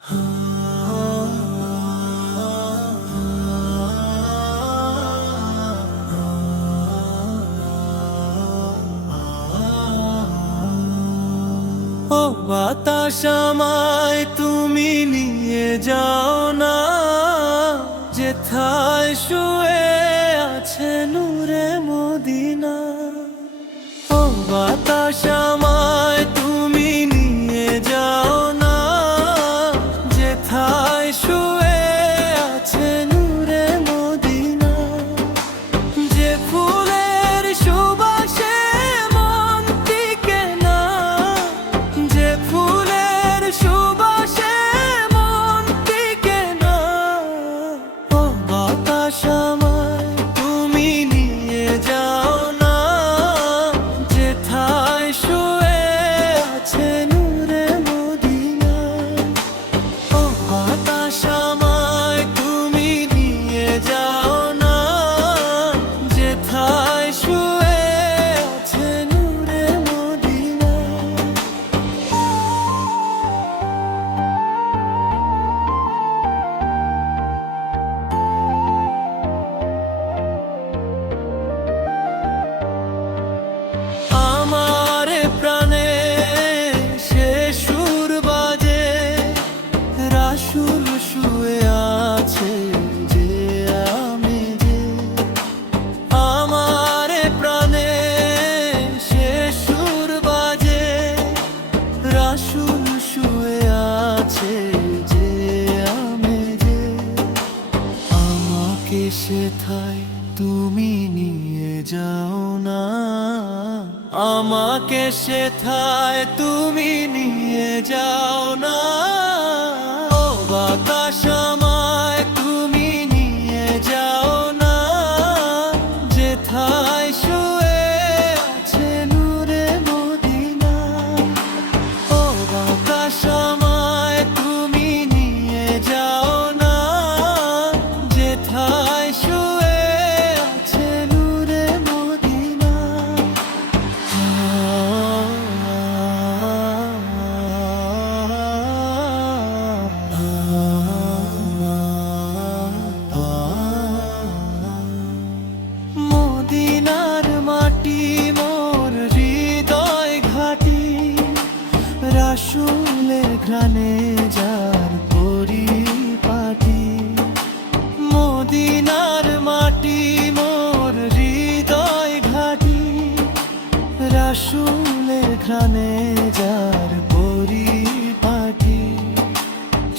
ও বাতাস আমায় তুমি নিয়ে যাও না, যেথায় শুয়ে আছে নূরে মদিনা। ও বাতাস আমায় তুমি নিয়ে যাও না, যেথায় শুয়ে আছে নূরে মদিনা। যে ফুলের সুবাসে মন টিকে না, যে ফুলের সুবাসে মন টিকে না। ও বাতাস আমায় তুমি নিয়ে যাও না, যেথায় শুয়ে আছে নূরে মদিনা। ও বাতাস আমায় তুমি নিয়ে যাও না, যেথায় শুয়ে আছে নূরে মদিনা। আমার প্রাণে সে সুর বাজে, রাসূল শুয়ে আছে যে আমি যে। আমার প্রাণে সে সুর বাজে, রাসূল শুয়ে আছে যে আমি যে। আমাকে সেথায় তুমি নিয়ে যাও না, আমাকে সেথায় তুমি নিয়ে যাও না। ও বাতাস আমায় তুমি নিয়ে যাও না, যেথায় শুয়ে আছে নূরে মদিনা। ও বাতাস আমায় তুমি নিয়ে যাও না, যেথায় শুয়ে আছে নূরে মদিনা। মদিনার মাটি মোর হৃদয় ঘাটি, রাসূলের ঘ্রাণে যার পরিপাটি। মদিনার মাটি মোর হৃদয় ঘাটি, রাসূলের ঘ্রাণে যার পরিপাটি।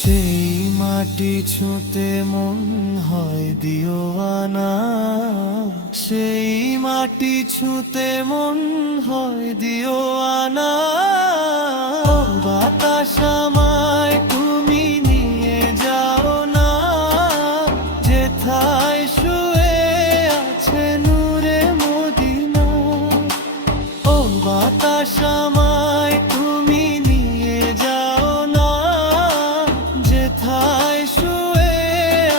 সেই মাটি ছুঁতে মন হয় দিওয়ানা, সেই মাটি ছুঁতে মন হয় দিওয়ানা। ও বাতাস আমায় তুমি নিয়ে যাও না, যেথায় শুয়ে আছে নূরে মদিনা। ও বাতাস আমায় তুমি নিয়ে যাও না, যেথায় শুয়ে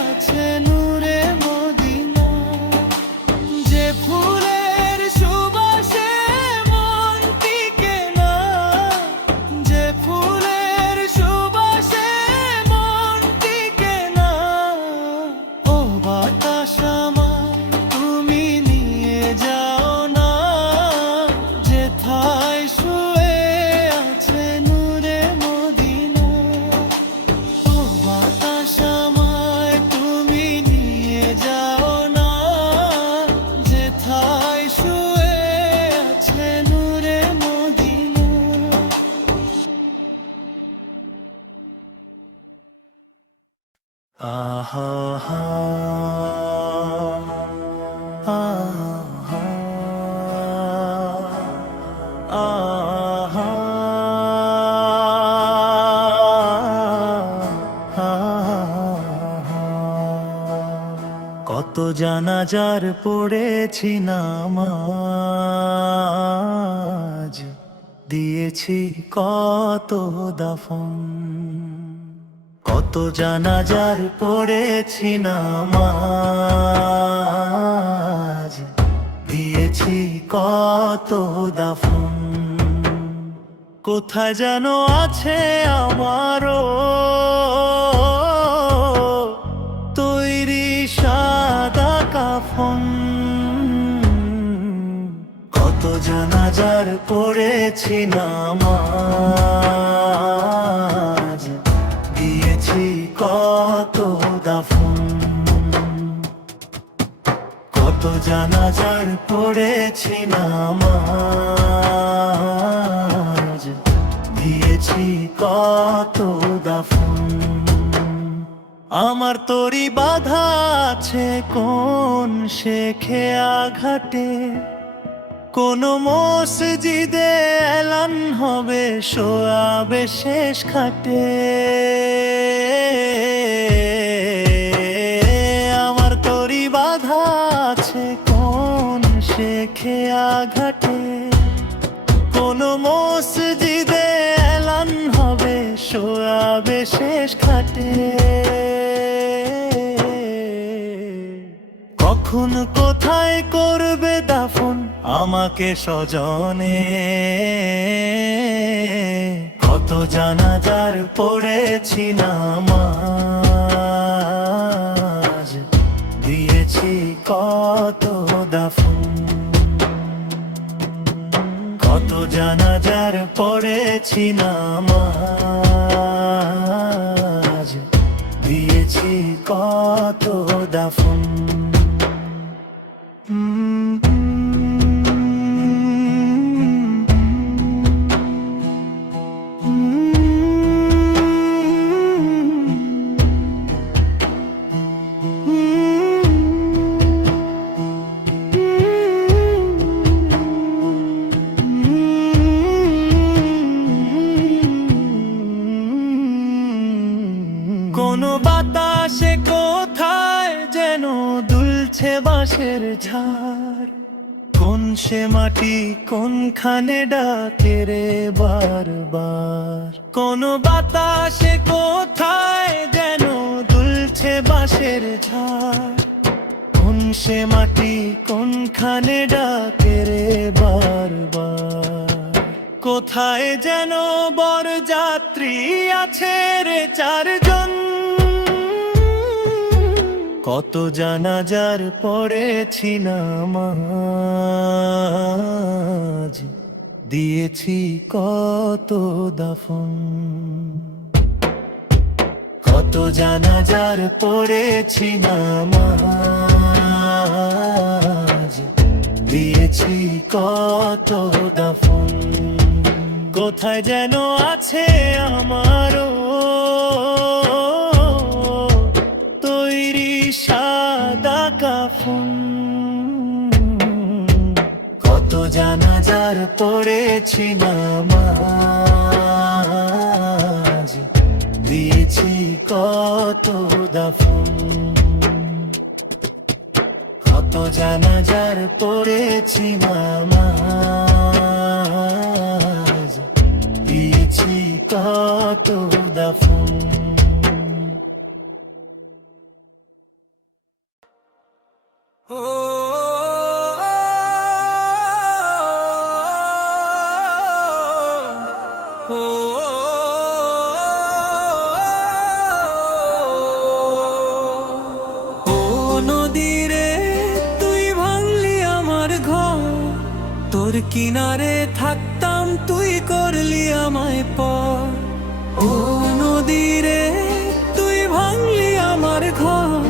আছে নূরে মদিনা। যে ফুলের সুবাসে মন টিকে না, যে ফুলের সুবাসে মন টিকে না। ও বাতাস আমায় তুমি নিয়ে যাও না, যেথায় শুয়ে আছে নূরে মদিনা। ও বাতাস আমায় তুমি নিয়ে যাও না, যেথায় শুয়ে আছে নূরে মদিনা। আহা হা, আহা, আহা, কত জানাজার পড়েছি নামাজ, দিয়েছি কত দাফন। কত জানাজার পড়েছি নামাজ, দিয়েছি কত দাফন। কোথায় যেন আছে আমারও পড়েছি নামাজ, দিয়েছি কত দাফন, কত জানাজার পড়েছি নামাজ, দিয়েছি কত দাফন। আমার তরি বাধা আছে কোন শেখে আঘাটে, কোন মসজিদে এলান হবে শোয়াবে শেষ খাটে। আমার তরি বাধা আছে কোন শেখে আঘাটে, কোন মসজিদে এলান হবে শোয়াবে শেষ খাটে। কখন কোথায় করবে দাফন আমাকে স্বজনে, কত জানাজার পড়েছি নামাজ, দিয়েছি কত দাফন, কত জানাজার পড়েছি নামাজ, দিয়েছি কত দাফন। কোন বাতাসে কোথায় যেন দুলছে বাঁশের ঝাড়, কোন সে মাটি কোনখানে ডাকে রে বারবার। কোন বাতাসে কোথায় যেন দুলছে বাঁশের ঝাড়, কোন সে মাটি কোনখানে ডাকে রে বারবার। কোথায় যেন বরযাত্রী আছে রে চারজন, কত জানাজার পড়েছি নামাজ, দিয়েছি কত দাফন, কত জানাজার পড়েছি নামাজ, দিয়েছি কত দাফন। কোথায় যেন আছে আমারও তৈরি সাদা কাফন, কত জানাজার পড়েছি নামাজ, দিয়েছি কত দাফন, কত জানাজার পড়েছি নামাজ, দিয়েছি কত দাফন। তোর কিনারে থাকতাম তুই করলি আমায় পর, ও নদী রে তুই ভাঙলি আমার ঘর।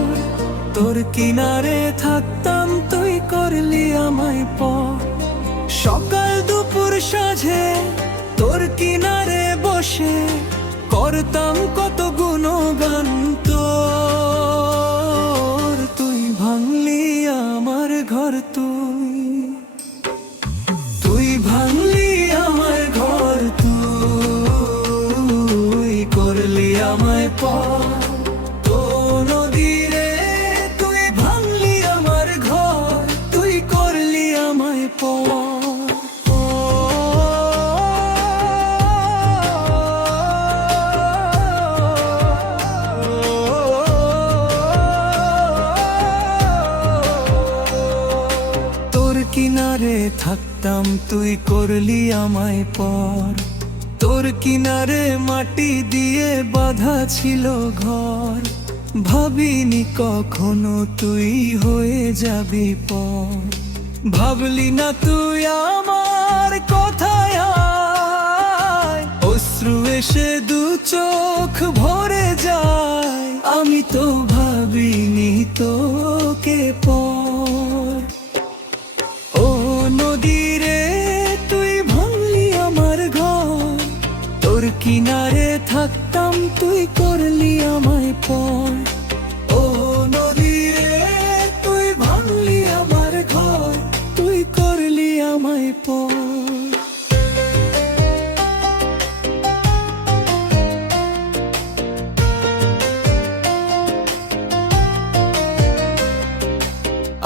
তোর কিনারে থাকতাম তুই করলি আমায় পর, সকাল দুপুর সাঁঝে তোর কিনারে বসে করতাম কত গুণগান তোর। তুই ভাঙলি আমার ঘর, তুই ভাঙলি আমার ঘর, তুই করলি আমায় পর। তো নদী রে তুই ভাঙলি আমার ঘর, তুই করলি আমায় পর। কিনারে থাকতাম তুই করলি আমায় পর, তোর কিনারে মাটি দিয়ে বাঁধা ছিল ঘর। ভাবিনি কখনো তুই হয়ে যাবি পর, ভাবলি না তুই আমার কথায় আয়, অশ্রু এসে দু চোখ ভরে যায়, আমি তো ভাবিনি তোকে পর। ও নদী রে তুই ভাঙলি আমার ঘর, তোর কিনারে থাকতাম তুই করলি আমায় পর। ও নদী রে তুই ভাঙলি আমার ঘর, তুই করলি আমায় পর।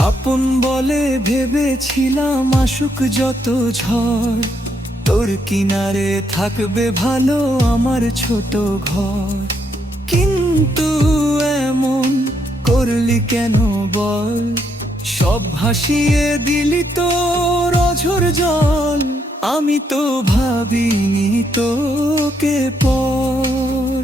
আপন বলে ভেবেছিলাম আসুক যত ঝড়, তোর কিনারে থাকবে ভালো আমার ছোট ঘর। কিন্তু এমন করলি কেন বল, সব ভাসিয়ে দিলি তোর অঝোর জল, আমি তো ভাবিনি তোকে পর।